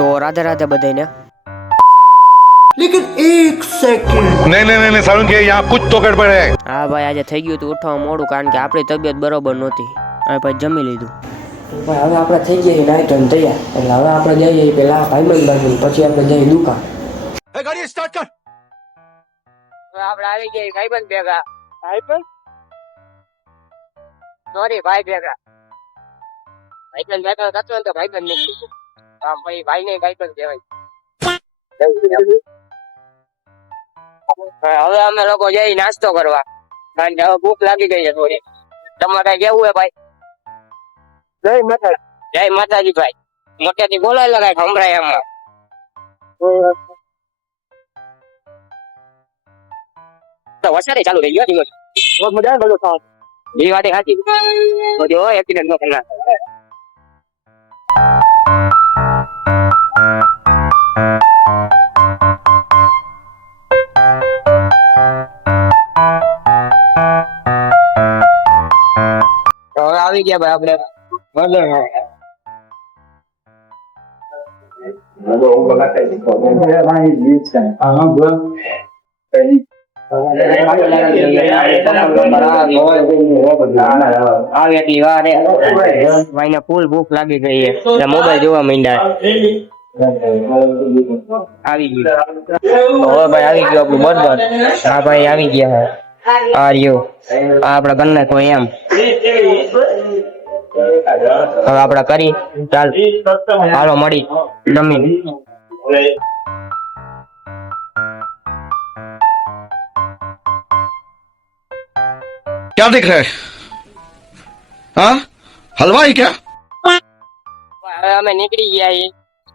તો રાધે રાધે બધાને। लेकिन एक सेकंड नहीं सारुण के यहाँ कुछ तो गड़बड़ है। હા ભાઈ આજે થઈ ગયું હતું ઉઠવા મોડું કારણ કે આપણી તબિયત બરોબર નહોતી અને પછી જમી લીધું। ભાઈ હવે આપણે થઈ ગયા નાઈટ અને તૈયાર એટલે હવે આપણે જઈએ પેલા ભાઈબંધ બાજુ પછી આપણે જઈએ દુકાન। गाड़ी स्टार्ट कर। હવે આપણે આવી ગયા ભાઈબંધ ભેગા। ભાઈબંધ સોરી ભાઈ ભેગા ભાઈબંધ ભેગા થતો ને તો ભાઈબંધ નીકળી આમ ભાઈ ભાઈ ને ભાઈબંધ કહેવાય। હવે અમે લોકો જઈ નાસ્તો કરવા કારણ કે હવે ભૂખ લાગી ગઈ છે થોડી। તમારે કઈ કેવું હે ભાઈ? જય માતાજી ભાઈ મોટેથી બોલાય લગાય સંભળાય એમાં તો વરસાદ ચાલુ થઈ ગયો ધીમો બહુ મજા આવે બધું ખાવા એ વાત સાચી તો જો એક્સિડન્ટ નો કરના આવી ગયા ભાઈ આપણે ફૂલ ભૂખ લાગી ગઈ છે મોબાઈલ જોવા માંડ્યા આવી ગયું હવે ભાઈ આવી ગયો આપણું બર્ગર। હા ભાઈ આવી ગયા આ રહ્યો આપડા ઘરના કોઈ એમ હવે આપડા કરી ચાલ હાલો મળી જમીન। क्या दिख रहा है? हाँ हलवाई क्या? હવે અમે નીકળી ગયા છીએ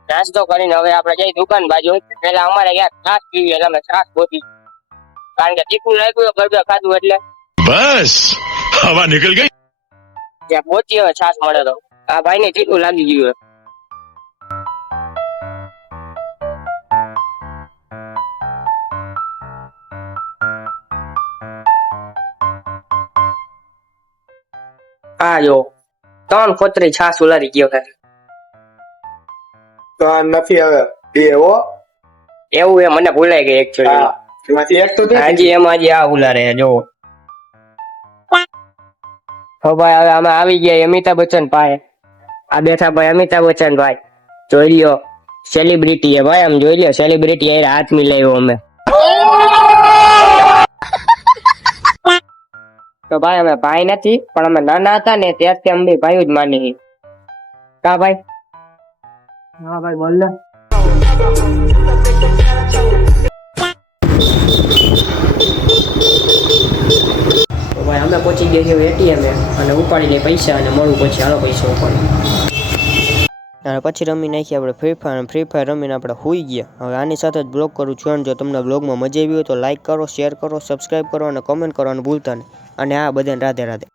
નાસ્તો કરીને હવે આપણે જઈ દુકાન બાજુ। પેલા અમારે ક્યાંક છાસ પીવી એટલે અમે છાસ ગોતી કારણ કે તીખું લાગ્યું બર્ગર ખાધું એટલે बस हवा निकल गई। ત્યાં પહોંચી હવે છાસ મળે તો આ ભાઈ ને તીખું લાગી ગયું આ જો 3 ખોતરી છાસ ઉલારી ગયો છે તો નથી હવે બે હો એવું એ મને ભૂલાઈ ગઈ એકચ્યુઅલી એમાંથી એક તો હાજી એમાં જ આ ઉલારે જો હો ભાઈ હવે અમે આવી ગયા અમિતાભ બચ્ચન પાસે। આ બેઠા ભાઈ અમિતાભ બચ્ચન ભાઈ જોઈ લ્યો સેલિબ્રિટી હે ભાઈ આમ જોઈ લ્યો સેલિબ્રિટી હારે હાથ મિલાવ્યો અમે। તો ભાઈ અમે ભાઈ નથી પણ અમે નાના હતા ને ત્યારથી અમે ભાઈ જ માની કા ભાઈ? હા ભાઈ બોલ ને। ભાઈ અમે પહોંચી ગયા છીએ એટીએમ અને ઉપાડી લઈ પૈસા અને મળું પછી હાલો પૈસા ઉપાડી અને પછી રમી નાખી આપણે ફ્રી ફાયર રમીને આપણે હોઈ ગયા। હવે આની સાથે જ બ્લોગ કરું છું અને જો તમને બ્લોગમાં મજા આવી હોય તો લાઈક કરો શેર કરો સબસ્ક્રાઈબ કરો અને કોમેન્ટ કરવાનું ભૂલતા નહીં અને આ બધાને રાધે રાધે।